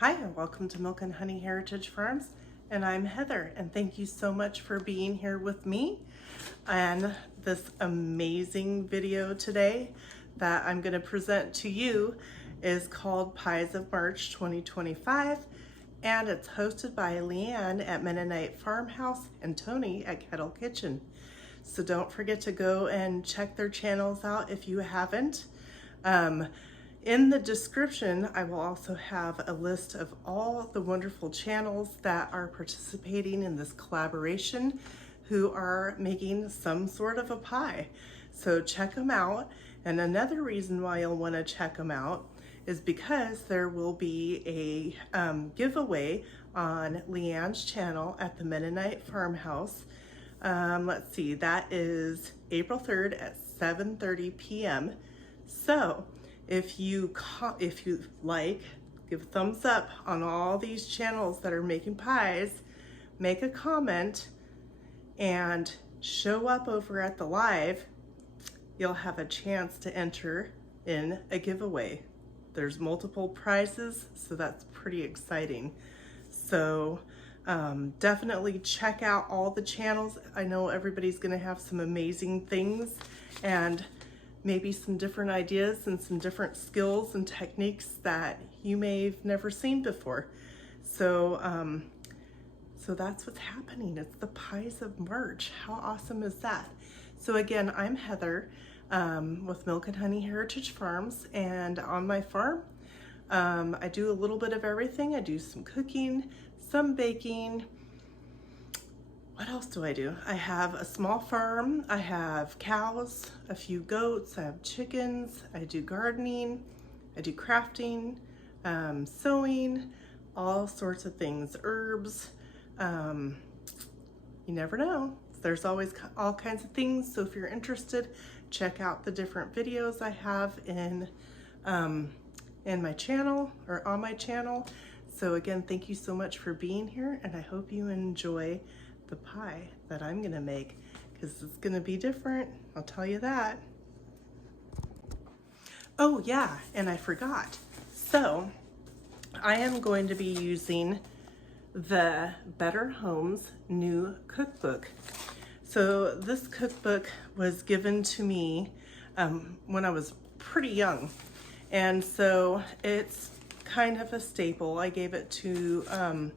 Hi, and welcome to Milk and Honey Heritage Farms, and I'm Heather, and thank you so much for being here with me and this amazing video today that I'm going to present to you is called Pies of March 2025, and it's hosted by LeAnn at Mennonite Farmhouse and Tony at Kettle Kitchen. So don't forget to go and check their channels out if you haven't. In the description, I will also have a list of all the wonderful channels that are participating in this collaboration who are making some sort of a pie. So check them out. And another reason why you'll want to check them out is because there will be a giveaway on LeAnn's channel at the Mennonite Farmhouse. Let's see, that is April 3rd at 7:30 p.m. So if you like, give a thumbs up on all these channels that are making pies, make a comment, and show up over at the live, you'll have a chance to enter in a giveaway. There's multiple prizes, so that's pretty exciting. So definitely check out all the channels. I know everybody's gonna have some amazing things and maybe some different ideas and some different skills and techniques that you may have never seen before. So, so that's what's happening. It's the Pies of March. How awesome is that? So again, I'm Heather with Milk and Honey Heritage Farms, and on my farm, I do a little bit of everything. I do some cooking, some baking. What else do I do? I have a small farm. I have cows, a few goats, I have chickens, I do gardening, I do crafting, sewing, all sorts of things, herbs. You never know. There's always all kinds of things. So if you're interested, check out the different videos I have in my channel or on my channel. So again, thank you so much for being here, and I hope you enjoy the pie that I'm gonna make, because it's gonna be different, I'll tell you that. Oh yeah, and I forgot. So I am going to be using the Better Homes new cookbook. So this cookbook was given to me when I was pretty young, and so it's kind of a staple. I gave it to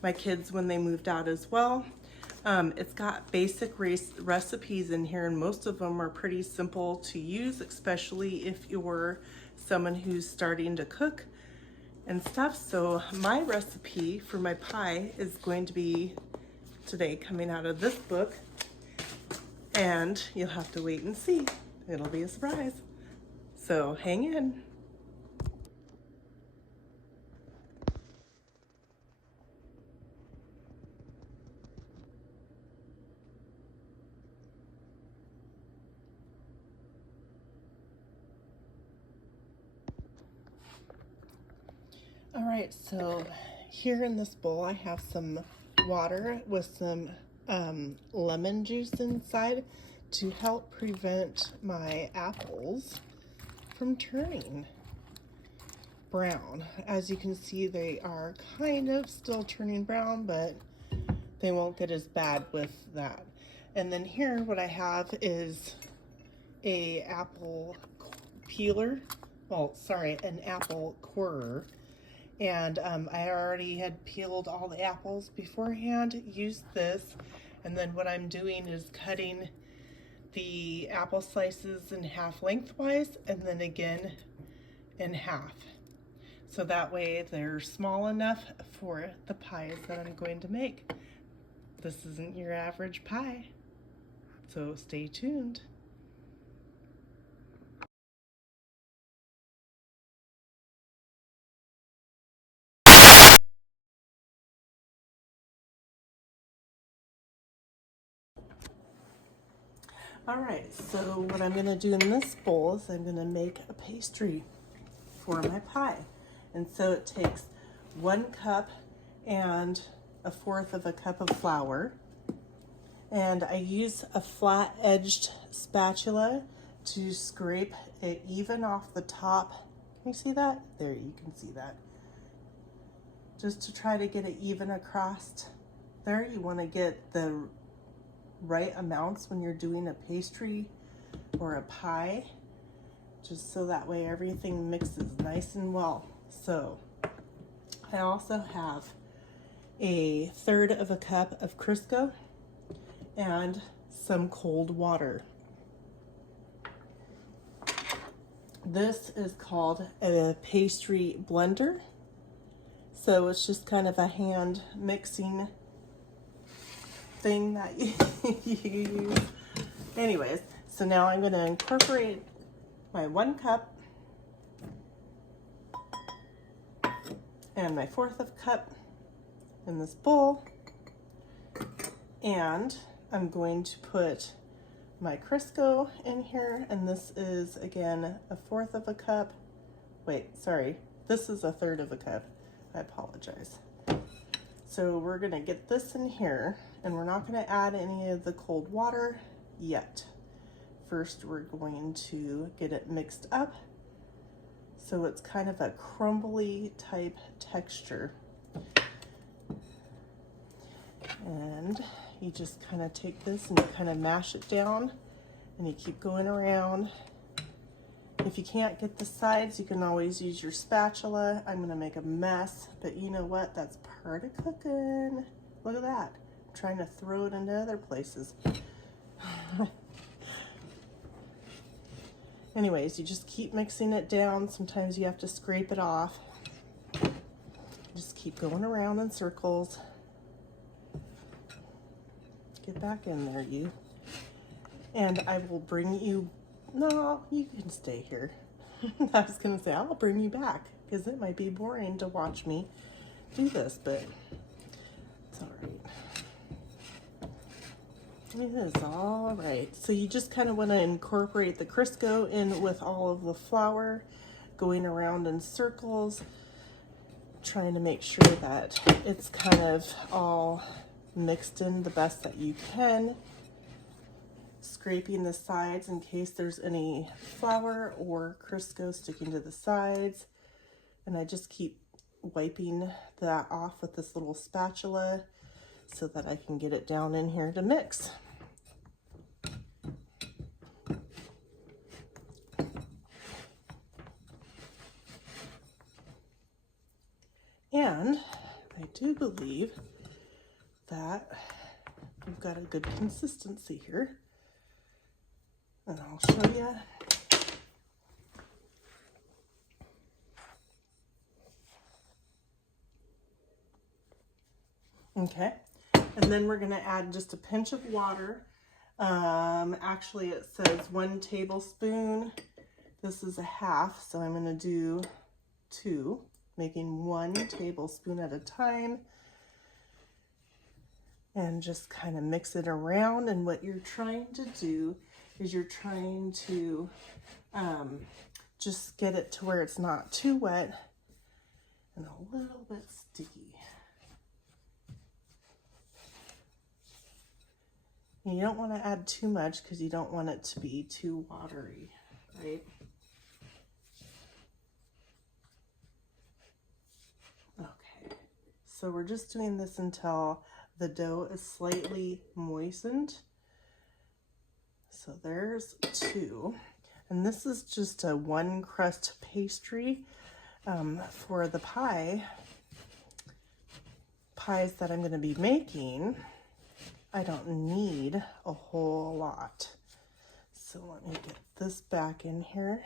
my kids when they moved out as well. It's got basic recipes in here, and most of them are pretty simple to use, especially if you're someone who's starting to cook and stuff. So my recipe for my pie is going to be today coming out of this book, and you'll have to wait and see. It'll be a surprise. So hang in. All right, so here in this bowl I have some water with some lemon juice inside to help prevent my apples from turning brown. As you can see, they are kind of still turning brown, but they won't get as bad with that. And then here what I have is a apple peeler, an apple corer. And I already had peeled all the apples beforehand, used this, and then what I'm doing is cutting the apple slices in half lengthwise and then again in half. So that way they're small enough for the pies that I'm going to make. This isn't your average pie, so stay tuned. All right, so what I'm gonna do in this bowl is I'm gonna make a pastry for my pie. And so it takes 1 cup and 1/4 of a cup of flour. And I use a flat-edged spatula to scrape it even off the top. Can you see that? There, you can see that. just to try to get it even across there. You want to get the right amounts when you're doing a pastry or a pie, just so that way everything mixes nice and well. So I also have a 1/3 of a cup of Crisco and some cold water. This is called a pastry blender. So it's just kind of a hand mixing thing that you use. Anyways, so now I'm going to incorporate my 1 cup and my 1/4 of a cup in this bowl. And I'm going to put my Crisco in here, and this is again a 1/4 of a cup. Wait, sorry, this is a 1/3 of a cup. I apologize. So we're gonna get this in here, and we're not gonna add any of the cold water yet. First, we're going to get it mixed up so it's kind of a crumbly type texture. And you just kind of take this and you kind of mash it down, and you keep going around. If you can't get the sides, you can always use your spatula. I'm gonna make a mess, but you know what? That's part of cooking. Look at that. I'm trying to throw it into other places. Anyways, you just keep mixing it down. Sometimes you have to scrape it off. Just keep going around in circles. Get back in there, you. And I will bring you, no, you can stay here. I was gonna say, I'll bring you back because it might be boring to watch me do this, but it's all right. It is all right. So you just kind of want to incorporate the Crisco in with all of the flour, going around in circles, trying to make sure that it's kind of all mixed in the best that you can, scraping the sides in case there's any flour or Crisco sticking to the sides. And I just keep wiping that off with this little spatula so that I can get it down in here to mix. And I do believe that we've got a good consistency here. And I'll show you. Okay, and then we're gonna add just a pinch of water. Actually it says 1 tablespoon. This is a half, so I'm gonna do 2, making 1 tablespoon at a time. And just kind of mix it around. And what you're trying to do is you're trying to just get it to where it's not too wet and a little bit sticky. And you don't want to add too much because you don't want it to be too watery, right? Okay, so we're just doing this until the dough is slightly moistened. So there's 2. And this is just a 1 crust pastry for the pies that I'm going to be making. I don't need a whole lot. So let me get this back in here.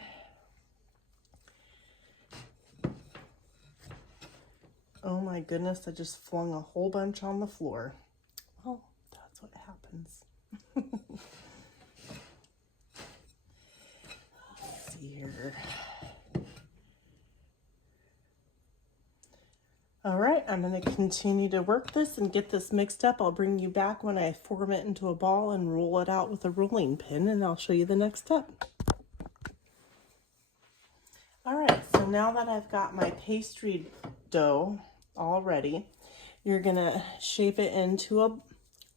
Oh my goodness, I just flung a whole bunch on the floor. Well, that's what happens. Let's see here. All right, I'm going to continue to work this and get this mixed up. I'll bring you back when I form it into a ball and roll it out with a rolling pin, and I'll show you the next step. All right, so now that I've got my pastry dough all ready, you're going to shape it into a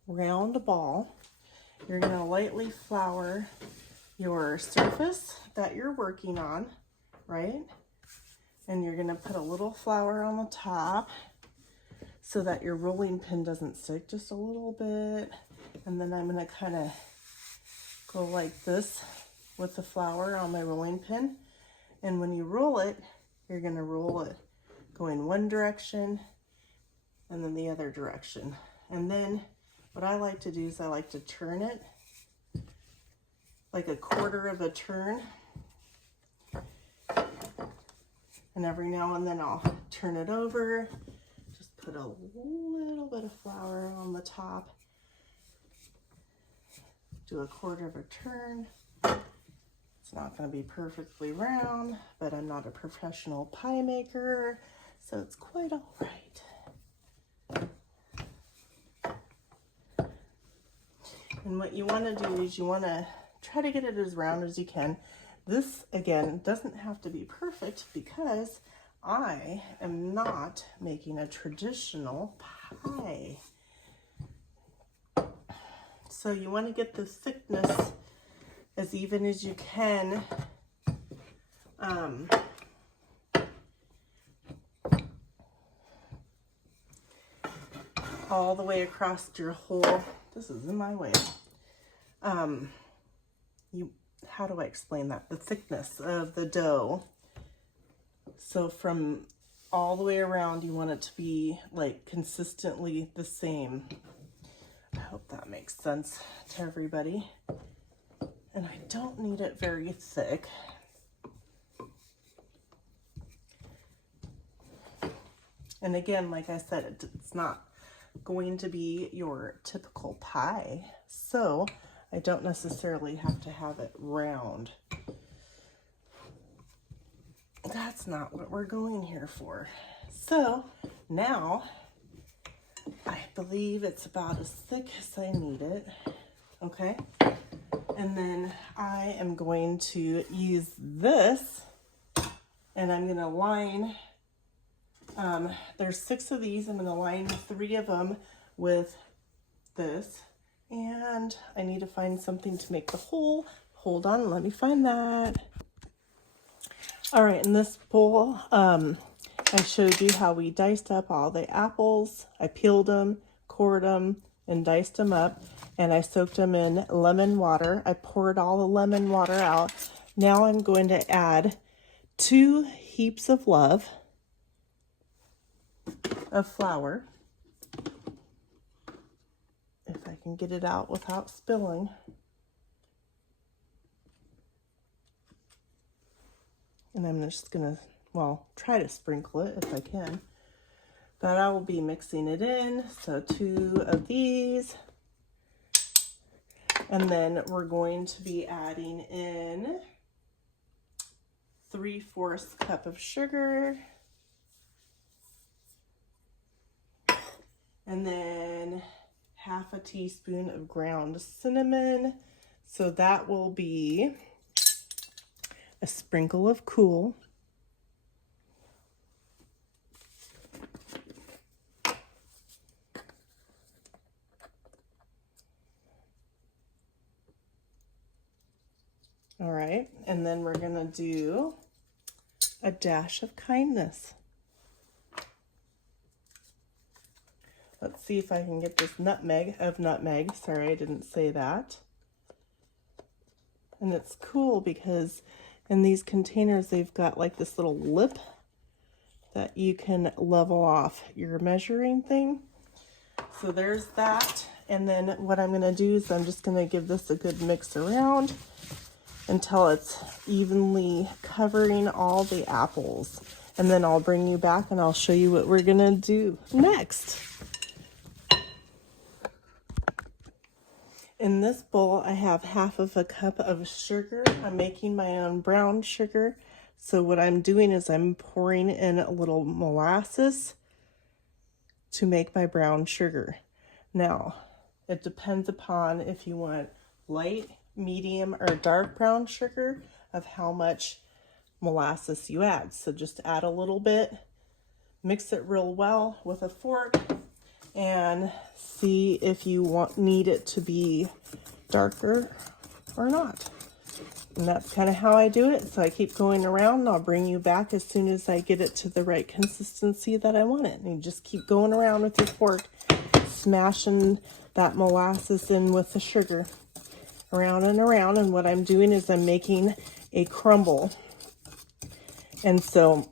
round ball. You're going to lightly flour your surface that you're working on, right? And you're going to put a little flour on the top, so that your rolling pin doesn't stick, just a little bit. And then I'm gonna kind of go like this with the flour on my rolling pin. And when you roll it, you're gonna roll it going one direction and then the other direction. And then what I like to do is I like to turn it like a quarter of a turn. And every now and then I'll turn it over, just put a little bit of flour on the top, do a quarter of a turn. It's not going to be perfectly round, but I'm not a professional pie maker, so it's quite all right. And what you want to do is you want to try to get it as round as you can. This, again, doesn't have to be perfect because I am not making a traditional pie. So you want to get the thickness as even as you can. All the way across your whole, this is in my way. How do I explain that? The thickness of the dough. So from all the way around, you want it to be like consistently the same. I hope that makes sense to everybody. And I don't need it very thick. And again, like I said, it's not going to be your typical pie. So I don't necessarily have to have it round. That's not what we're going here for. So now I believe it's about as thick as I need it. Okay. And then I am going to use this and I'm going to line, there's 6 of these. I'm going to line 3 of them with this. And I need to find something to make the hole. Hold on, let me find that. All right, in this bowl, I showed you how we diced up all the apples. I peeled them, cored them, and diced them up. And I soaked them in lemon water. I poured all the lemon water out. Now I'm going to add 2 heaps of love of flour. If I can get it out without spilling. And I'm just gonna, well, try to sprinkle it if I can. But I will be mixing it in. So 2 of these. And then we're going to be adding in 3/4 cup of sugar. And then 1/2 teaspoon of ground cinnamon. So that will be a sprinkle of cool. All right, and then we're gonna do a dash of kindness. Let's see if I can get this nutmeg. Sorry, I didn't say that. And it's cool because in these containers, they've got like this little lip that you can level off your measuring thing. So there's that. And then what I'm gonna do is I'm just gonna give this a good mix around until it's evenly covering all the apples. And then I'll bring you back and I'll show you what we're gonna do next. In this bowl, I have 1/2 cup of sugar. I'm making my own brown sugar. So what I'm doing is I'm pouring in a little molasses to make my brown sugar. Now, it depends upon if you want light, medium, or dark brown sugar of how much molasses you add. So just add a little bit, mix it real well with a fork, and see if you need it to be darker or not. And that's kind of how I do it. So I keep going around, and I'll bring you back as soon as I get it to the right consistency that I want it. And you just keep going around with your fork, smashing that molasses in with the sugar around and around. And what I'm doing is I'm making a crumble. And so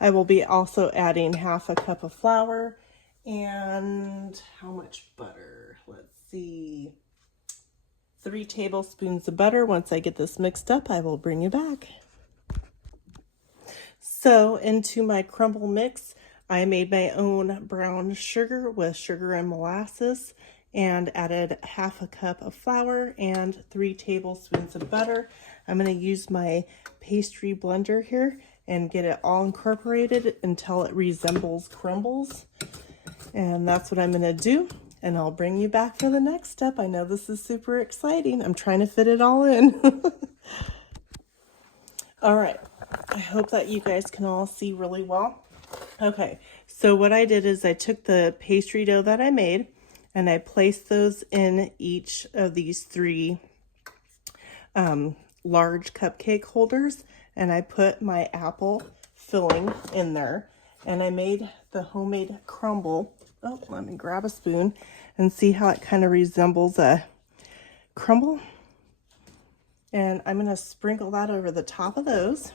I will be also adding half a cup of flour and how much butter? Let's see. 3 tablespoons of butter. Once I get this mixed up, I will bring you back. So into my crumble mix, I made my own brown sugar with sugar and molasses and added half a cup of flour and 3 tablespoons of butter. I'm going to use my pastry blender here and get it all incorporated until it resembles crumbles. And that's what I'm going to do. And I'll bring you back for the next step. I know this is super exciting. I'm trying to fit it all in. All right. I hope that you guys can all see really well. Okay. So what I did is I took the pastry dough that I made and I placed those in each of these 3 large cupcake holders. And I put my apple filling in there. And I made the homemade crumble. Oh, let me grab a spoon and see how it kind of resembles a crumble. And I'm going to sprinkle that over the top of those.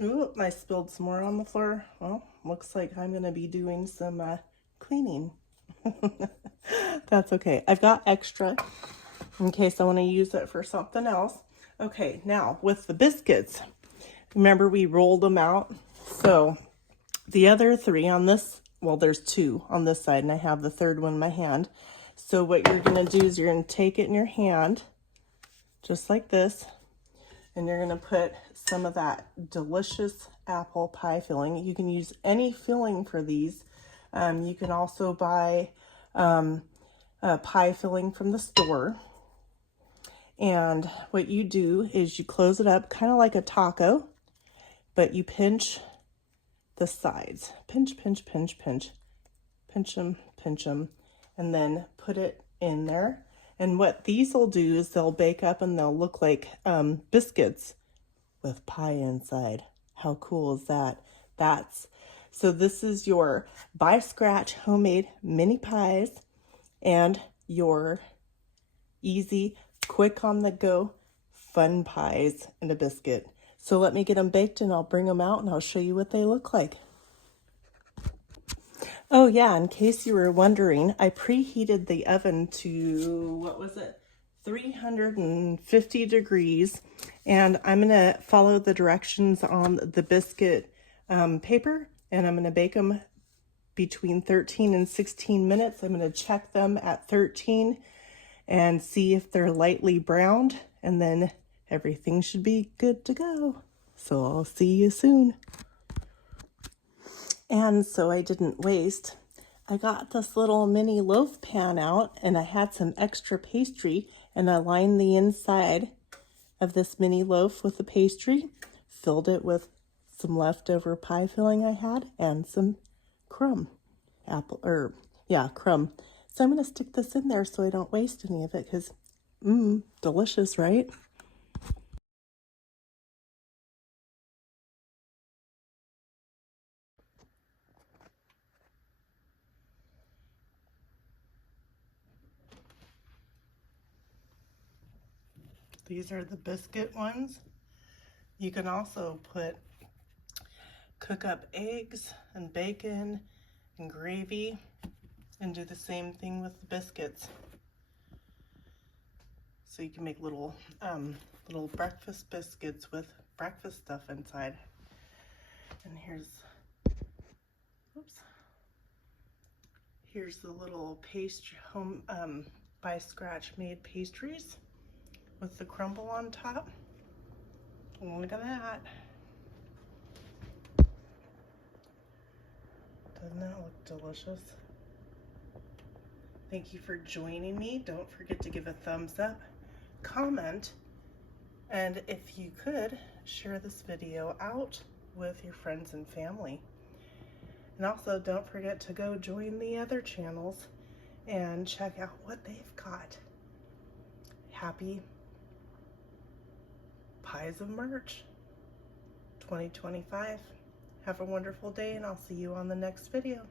Ooh, I spilled some more on the floor. Well, looks like I'm going to be doing some cleaning. That's okay. I've got extra in case I want to use it for something else. Okay, now with the biscuits, remember we rolled them out. So the other 3 on this, well, there's 2 on this side and I have the 3rd one in my hand. So what you're going to do is you're going to take it in your hand, just like this, and you're going to put some of that delicious apple pie filling. You can use any filling for these. You can also buy a pie filling from the store. And what you do is you close it up kind of like a taco, but you pinch the sides. Pinch, pinch, pinch, pinch. Pinch them, and then put it in there. And what these will do is they'll bake up and they'll look like biscuits with pie inside. How cool is that? So this is your by scratch homemade mini pies and your easy, quick on the go, fun pies and a biscuit. So let me get them baked and I'll bring them out and I'll show you what they look like. Oh yeah, in case you were wondering, I preheated the oven to, what was it? 350 degrees. And I'm going to follow the directions on the biscuit paper. And I'm going to bake them between 13 and 16 minutes. I'm going to check them at 13 and see if they're lightly browned. And then everything should be good to go. So I'll see you soon. And so I didn't waste. I got this little mini loaf pan out and I had some extra pastry and I lined the inside of this mini loaf with the pastry, filled it with some leftover pie filling I had and some crumb. Crumb. So I'm going to stick this in there so I don't waste any of it because, delicious, right? These are the biscuit ones. You can also cook up eggs and bacon and gravy and do the same thing with the biscuits. So you can make little breakfast biscuits with breakfast stuff inside. And here's the little pastry by scratch made pastries with the crumble on top. Look at that. Doesn't that look delicious? Thank you for joining me. Don't forget to give a thumbs up, comment, and if you could, share this video out with your friends and family. And also don't forget to go join the other channels and check out what they've got. Happy Pies of Merch 2025. Have a wonderful day, and I'll see you on the next video.